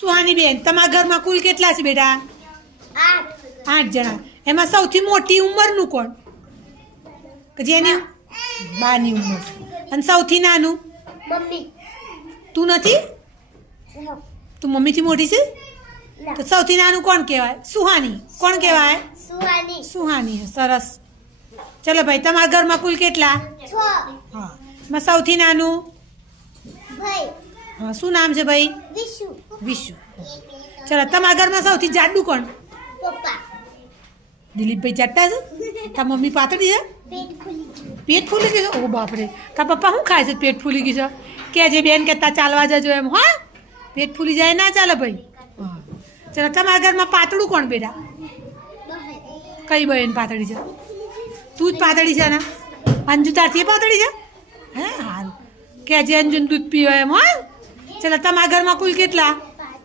સુહાની બેન, તમારા ઘરમાં કુલ કેટલા છે બેટા? 8 જણા. એમાં સૌથી મોટી ઉંમરનું કોણ? કે જેની બાની ઉંમર. અને સૌથી નાનું? મમ્મી. તું નથી? તું મમ્મીથી મોટી છે? તો સૌથી નાનું કોણ કહેવાય? સુહાની. કોણ કહેવાય? સુહાની. સુહાની. સરસ. ચલો ભાઈ, તમારા ઘરમાં કુલ કેટલા? 6 હા. એમાં સૌથી નાનું? ભાઈ. હા, શું નામ છે ભાઈ? વિશુ. વિશુ. ચલો, તમારા ઘરમાં સૌથી જાડું કોણ? પપ્પા. દિલીપભાઈ જાડ્ડા છે? તાર મમ્મી પાતળી છે? પેટ ખુલી ગયું. પેટ ફૂલી ગયું છે? ઓ બાપરે, તાર પપ્પા શું ખાય છે પેટ ફૂલી ગયું છે? કે જે બેન કહેતા ચાલવા જજો એમ. હા, પેટ ફૂલી જાય ના ચાલે ભાઈ. હા. ચલો, તમારા ઘરમાં પાતળું કોણ બેટા? કઈ બહેન પાતળી છે? તું જ પાતળી છે ને? અંજુ તારથી પાતળી છે? હે હાલ કે જે અંજુને દૂધ પીવે એમ. હા. ચલો, તમારા ઘરમાં કુલ કેટલા?